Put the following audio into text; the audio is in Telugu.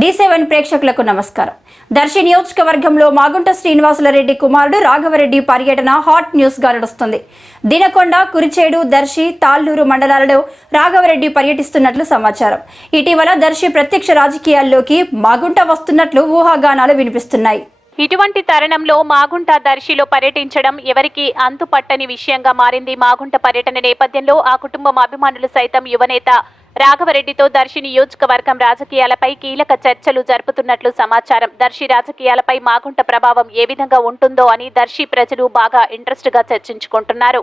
డి సెవెన్ ప్రేక్షకులకు నమస్కారం. దర్శి నియోజకవర్గంలో మాగుంట శ్రీనివాసులరెడ్డి కుమారుడు రాఘవరెడ్డి పర్యటన హాట్ న్యూస్గా నడుస్తుంది. దినకొండ కురిచేడు దర్శి తాళ్ళూరు మండలాలలో రాఘవరెడ్డి పర్యటిస్తున్నట్లు సమాచారం. ఇటీవల దర్శి ప్రత్యక్ష రాజకీయాల్లోకి మాగుంట వస్తున్నట్లు ఊహాగానాలు వినిపిస్తున్నాయి. ఇటువంటి తరుణంలో మాగుంట దర్శిలో పర్యటించడం ఎవరికి అంతుపట్టని విషయంగా మారింది మాగుంట పర్యటన నేపథ్యంలో ఆ కుటుంబం అభిమానులు సైతం యువనేత రాఘవరెడ్డితో దర్శి నియోజకవర్గం రాజకీయాలపై కీలక చర్చలు జరుపుతున్నట్లు సమాచారం. దర్శి రాజకీయాలపై మాగుంట ప్రభావం ఏ విధంగా ఉంటుందో అని దర్శి ప్రజలు బాగా ఇంట్రెస్ట్గా చర్చించుకుంటున్నారు.